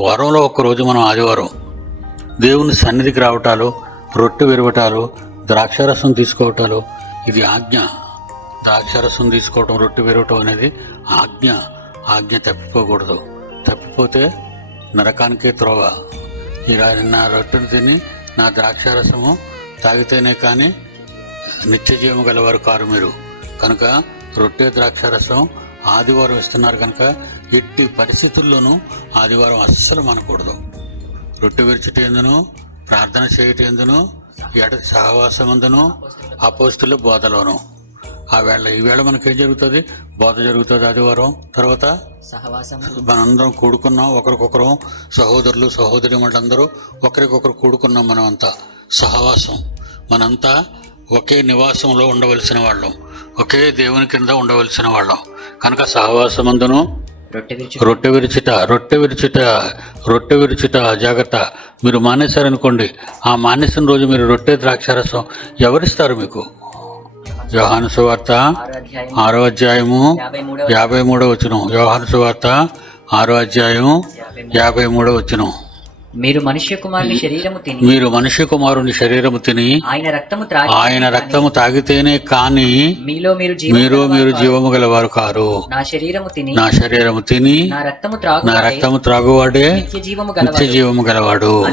వారంలో ఒకరోజు మనం ఆదివారం దేవుని సన్నిధికి రావటాలు రొట్టె విరవటాలు ద్రాక్షారసం తీసుకోవటాలు ఇది ఆజ్ఞ. ద్రాక్షారసం తీసుకోవటం రొట్టె విరవటం అనేది ఆజ్ఞ. ఆజ్ఞ తప్పిపోకూడదు. తప్పిపోతే నరకానికే త్రోవ. ఇలా నా రొట్టెను తిని నా ద్రాక్షారసము తాగితేనే కానీ నిత్యజీవం గలవారు కారు మీరు. కనుక రొట్టె ద్రాక్షారసం ఆదివారం ఇస్తున్నారు కనుక ఎట్టి పరిస్థితుల్లోనూ ఆదివారం అస్సలు మనకూడదు. రొట్టె విరుచుట ఎందును ప్రార్థన చేయట ఎందును ఎడ సహవాసమందును అపోస్తుల బోధలోను. ఆ వేళ ఈ వేళ మనకేం జరుగుతుంది? బోధ జరుగుతుంది ఆదివారం. తర్వాత సహవాసము. మనందరం కూడుకున్నాం ఒకరికొకరం సహోదరులు సహోదరి అందరూ ఒకరికొకరు కూడుకున్నాం మనమంతా. సహవాసం. మనంతా ఒకే నివాసంలో ఉండవలసిన వాళ్ళం. ఒకే దేవుని కింద ఉండవలసిన వాళ్ళం. కనుక సహవాసమందును రొట్టె విరుచు రొట్టె విరుచుట రొట్టె విరుచుట రొట్టె విరుచుట జాగ్రత్త. మీరు మానేశారనుకోండి ఆ మానేసిన రోజు మీరు రొట్టె ద్రాక్షారసం ఎవరిస్తారు మీకు? యోహాను సువార్త ఆరో అధ్యాయం ఆరో అధ్యాయము యాభై మూడో వచ్చిన యోహాను సువార్త ఆరో అధ్యాయం యాభై యాభై మూడో వచ్చిన మీరు మనుష్య కుమారుని శరీరము తిని మీరు మనిషి కుమారుని శరీరము తిని ఆయన రక్తము త్రాగి ఆయన రక్తము తాగితేనే కాని మీలో మీరు మీరు మీరు జీవము గలవారు కారు. నా శరీరము తిని నా శరీరము తిని నా రక్తము త్రాగు నా రక్తము త్రాగువాడే నిత్య జీవము నిత్య గలవాడు. జీవము గలవాడు.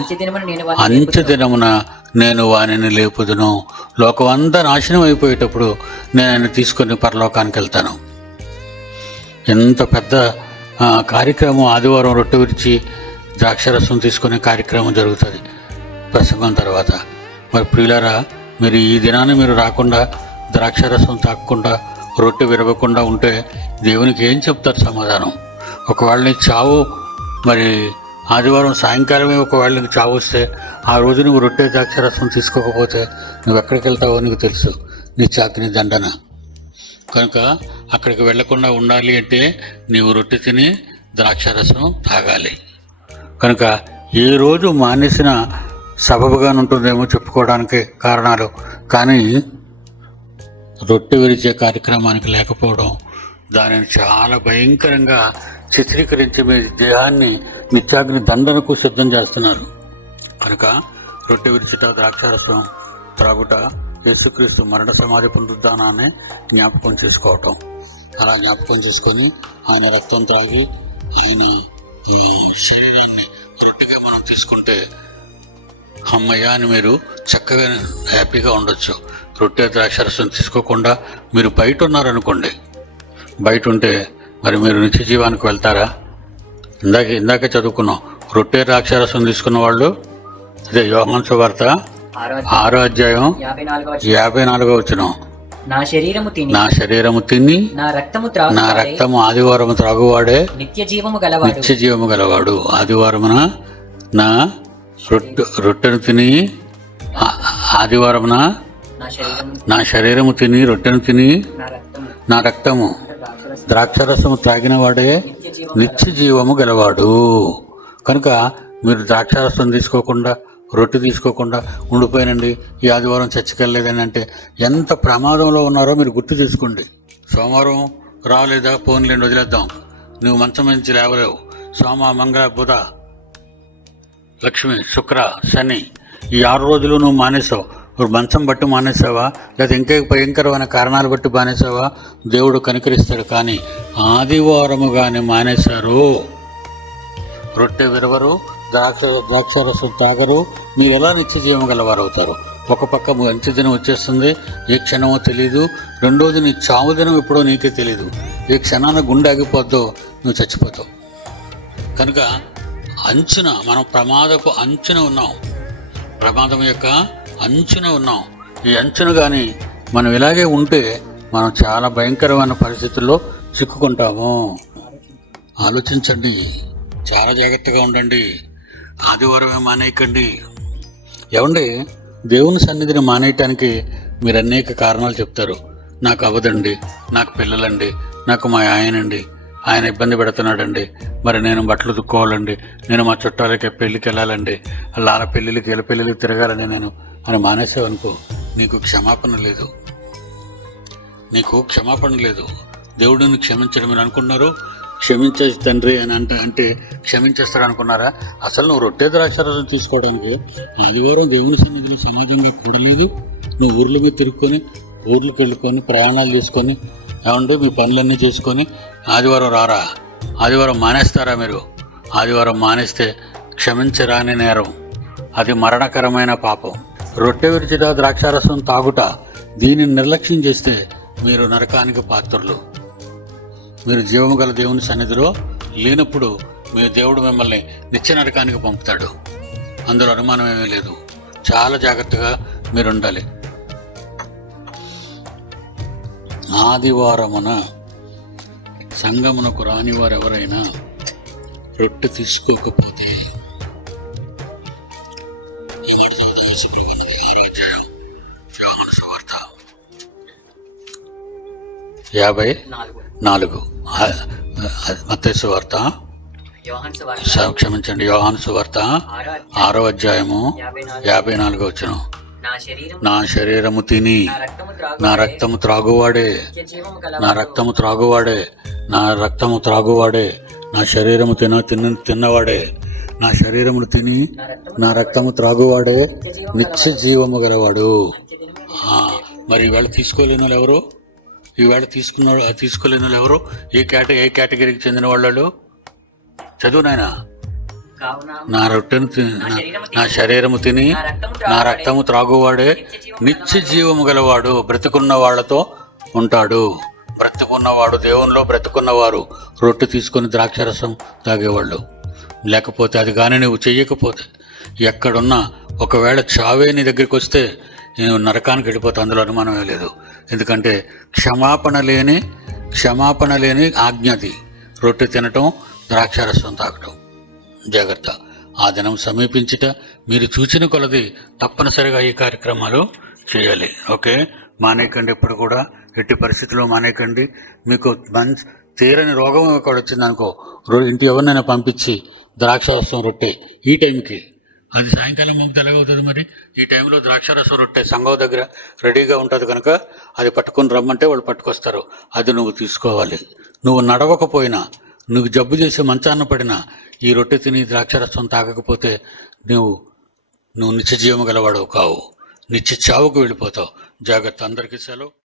అంత్య దినమున నేను వానిని లేపుదును. లోకమంతా నాశనం అయిపోయేటప్పుడు నేను ఆయన తీసుకొని పరలోకానికి వెళ్తాను. ఎంత పెద్ద కార్యక్రమం ఆదివారం రొట్టె విరిచి ద్రాక్షరసం తీసుకునే కార్యక్రమం జరుగుతుంది. ప్రసంగం తర్వాత. మరి ప్రియులారా మీరు ఈ దినాన్ని మీరు రాకుండా ద్రాక్షరసం తాగకుండా రొట్టె విరవకుండా ఉంటే దేవునికి ఏం చెప్తారు సమాధానం? ఒకవేళని చావు మరి ఆదివారం సాయంకాలమే ఒకవేళ నీకు చావు వస్తే ఆ రోజు నువ్వు రొట్టె ద్రాక్షరసం తీసుకోకపోతే నువ్వు ఎక్కడికి వెళ్తావో నీకు తెలుసు. నీ చాకిని దండన. కనుక అక్కడికి వెళ్ళకుండా ఉండాలి అంటే నీవు రొట్టె తిని ద్రాక్షారసం తాగాలి. కనుక ఏ రోజు మానేసిన సబబుగా ఉంటుందేమో చెప్పుకోవడానికి కారణాలు. కానీ రొట్టె విరిచే కార్యక్రమానికి లేకపోవడం దానిని చాలా భయంకరంగా చిత్రీకరించి మీ దేహాన్ని నిత్యాగ్ని దండనకు సిద్ధం చేస్తున్నారు. కనుక రొట్టె విరిచిట ద్రాక్షారసం త్రాగుట యేసుక్రీస్తు మరణ సమాధి పునరుద్ధానాన్ని జ్ఞాపకం చేసుకోవటం. అలా జ్ఞాపకం చేసుకొని ఆయన రక్తం త్రాగి ఆయన ఈ శరీరాన్ని రొట్టెగా మనం తీసుకుంటే అమ్మయ్య అని మీరు చక్కగా హ్యాపీగా ఉండొచ్చు. రొట్టె ద్రాక్షరసం తీసుకోకుండా మీరు బయట ఉన్నారనుకోండి. బయట ఉంటే మరి మీరు నిత్య జీవానికి వెళ్తారా? ఇందాక ఇందాక చదువుకున్నాం. రొట్టె ద్రాక్షరసం తీసుకున్న వాళ్ళు అదే యోహాన్ వార్త ఆరో అధ్యాయం యాభై నాలుగో వచ్చినాం నా శరీరము తిని నా శరీరము తిని నా రక్తము త్రాగు నా రక్తము ఆదివారం త్రాగువాడే నిత్య జీవము గలవాడు. నిత్య జీవము గలవాడు. ఆదివారమున నా రొట్టె రొట్టెను తిని ఆదివారమున నా శరీరము తిని రొట్టెను తిని నా రక్తము. ద్రాక్షరసము త్రాగిన వాడే నిత్య జీవము గలవాడు. కనుక మీరు ద్రాక్షారసం తీసుకోకుండా రొట్టె తీసుకోకుండా ఉండిపోయినండి. ఈ ఆదివారం చర్చకెళ్ళలేదని అంటే ఎంత ప్రమాదంలో ఉన్నారో మీరు గుర్తు తీసుకోండి సోమవారం రాలేదా? పోన్లేండి వదిలేద్దాం. నువ్వు మంచం నుంచి లేవలేవు. సోమ మంగళ బుధ లక్ష్మి శుక్ర శని ఈ ఆరు రోజులు నువ్వు మానేసావు. మంచం బట్టి మానేసావా? లేదా ఇంకా భయంకరమైన కారణాలు బట్టి మానేసావా? దేవుడు కనికరిస్తాడు కానీ ఆదివారము కానీ మానేశారు. రొట్టె విరవరు ద్రాక్ష ద్రాక్షరసం తాగరు. మీరు ఎలా నిత్య జీవం గలవారు అవుతారు ఒక పక్క మంచి దినం వచ్చేస్తుంది. ఏ క్షణమో తెలియదు రెండోది నీ చావు దినం ఎప్పుడో నీకే తెలియదు ఏ క్షణాన గుండె ఆగిపోద్దో నువ్వు చచ్చిపోతావు. కనుక అంచున మనం ప్రమాదపు అంచున ఉన్నాం. ప్రమాదం యొక్క అంచున ఉన్నాం. ఈ అంచున కానీ మనం ఇలాగే ఉంటే మనం చాలా భయంకరమైన పరిస్థితుల్లో చిక్కుకుంటాము. ఆలోచించండి. చాలా జాగ్రత్తగా ఉండండి. ఆదివారమే మానేయకండి. ఏమండి దేవుని సన్నిధిని మానేయటానికి మీరు అనేక కారణాలు చెప్తారు. నాకు అవ్వదండి నాకు పిల్లలండి నాకు మా ఆయనండి ఆయన ఇబ్బంది పెడుతున్నాడండి మరి నేను బట్టలు దుక్కోవాలండి నేను మా చుట్టాలకి పెళ్ళికి వెళ్ళాలండి లాల పెళ్ళిళ్ళకి వీళ్ళ పెళ్ళిళ్ళకి తిరగాలని నేను అని మానేసావనుకో నీకు క్షమాపణ లేదు. నీకు క్షమాపణ లేదు. దేవుడిని క్షమించడం మీరు అనుకున్నారు క్షమించే తండ్రి అని అంట అంటే క్షమించేస్తాడు అనుకున్నారా అసలు నువ్వు రొట్టె ద్రాక్షారసం తీసుకోవడానికి ఆదివారం దేవుని సన్నిధిని సమాజంగా కూడలేదు. నువ్వు ఊర్ల మీద తిరుక్కొని ఊర్లకు వెళ్ళుకొని ప్రయాణాలు చేసుకొని ఏమంటే మీ పనులన్నీ చేసుకొని ఆదివారం రారా? ఆదివారం మానేస్తారా మీరు? ఆదివారం మానేస్తే క్షమించరాని నేరం. అది మరణకరమైన పాపం. రొట్టె విరిచిట ద్రాక్షారసం తాగుట? దీనిని నిర్లక్ష్యం చేస్తే మీరు నరకానికి పాత్రలు. మీరు జీవము గల దేవుని సన్నిధిలో లేనప్పుడు మీ దేవుడు మిమ్మల్ని నిత్య నరకానికి పంపుతాడు. అందులో అనుమానం ఏమీ లేదు. చాలా జాగ్రత్తగా మీరు ఉండాలి. ఆదివారమున సంగమునకు రాని వారు ఎవరైనా రొట్టె తీసుకోకపోతే యాభై నాలుగు. మత్తేసు వార్త క్షమించండి యోహాను సువార్త. ఆరో అధ్యాయము యాభై నాలుగు. వచ్చిన నా శరీరం నా శరీరము తిని నా రక్తము త్రాగువాడే. నా రక్తము త్రాగువాడే. నా రక్తము త్రాగువాడే. నా శరీరము తిన తిన్న తిన్నవాడే. నా శరీరమును తిని నా రక్తము త్రాగువాడే. నిత్య జీవము గలవాడు. మరి ఈవేళ తీసుకోలేని వాళ్ళు ఎవరు? ఈవేళ తీసుకున్న తీసుకోలేని వాళ్ళు ఎవరు? ఏ కేట ఏ కేటగిరీకి చెందిన వాళ్ళు చదువు నాయనా? నా రొట్టెను నా శరీరము తిని నా రక్తము త్రాగువాడే నిత్య జీవము గలవాడు బ్రతుకున్న వాళ్ళతో ఉంటాడు. బ్రతుకున్నవాడు దేవునిలో బ్రతుకున్నవారు రొట్టె తీసుకొని ద్రాక్షరసం తాగేవాళ్ళు. లేకపోతే అది కానీ నువ్వు చెయ్యకపోతే ఎక్కడున్నా ఒకవేళ చావే నీ దగ్గరికి వస్తే నేను నరకానికి వెళ్ళిపోతా అందులో అనుమానమే లేదు. ఎందుకంటే క్షమాపణ లేని క్షమాపణ లేని ఆజ్ఞది రొట్టె తినటం ద్రాక్షారసం తాగటం. జాగ్రత్త. ఆ దినం సమీపించుట మీరు చూచిన కొలది తప్పనిసరిగా ఈ కార్యక్రమాలు చేయాలి. ఓకే? మానేయకండి ఎప్పుడు కూడా. ఎట్టి పరిస్థితుల్లో మానేయకండి. మీకు మంచి తీరని రోగం ఒకటి వచ్చింది అనుకో ఇంటి ఎవరినైనా పంపించి ద్రాక్షారసం రొట్టె ఈ టైంకి అది సాయంకాలం మాకు తెలగవుతుంది మరి? ఈ టైంలో ద్రాక్షారసం రొట్టె సంఘం దగ్గర రెడీగా ఉంటుంది కనుక అది పట్టుకొని రమ్మంటే వాళ్ళు పట్టుకొస్తారు. అది నువ్వు తీసుకోవాలి. నువ్వు నడవకపోయినా నువ్వు జబ్బు చేసి మంచాన్న పడినా ఈ రొట్టె తిని ద్రాక్షరసం తాగకపోతే నువ్వు నువ్వు నిత్య జీవము గలవాడవు కావు నిత్య చావుకు వెళ్ళిపోతావు. జాగ్రత్త. అందరికీ సెలవు.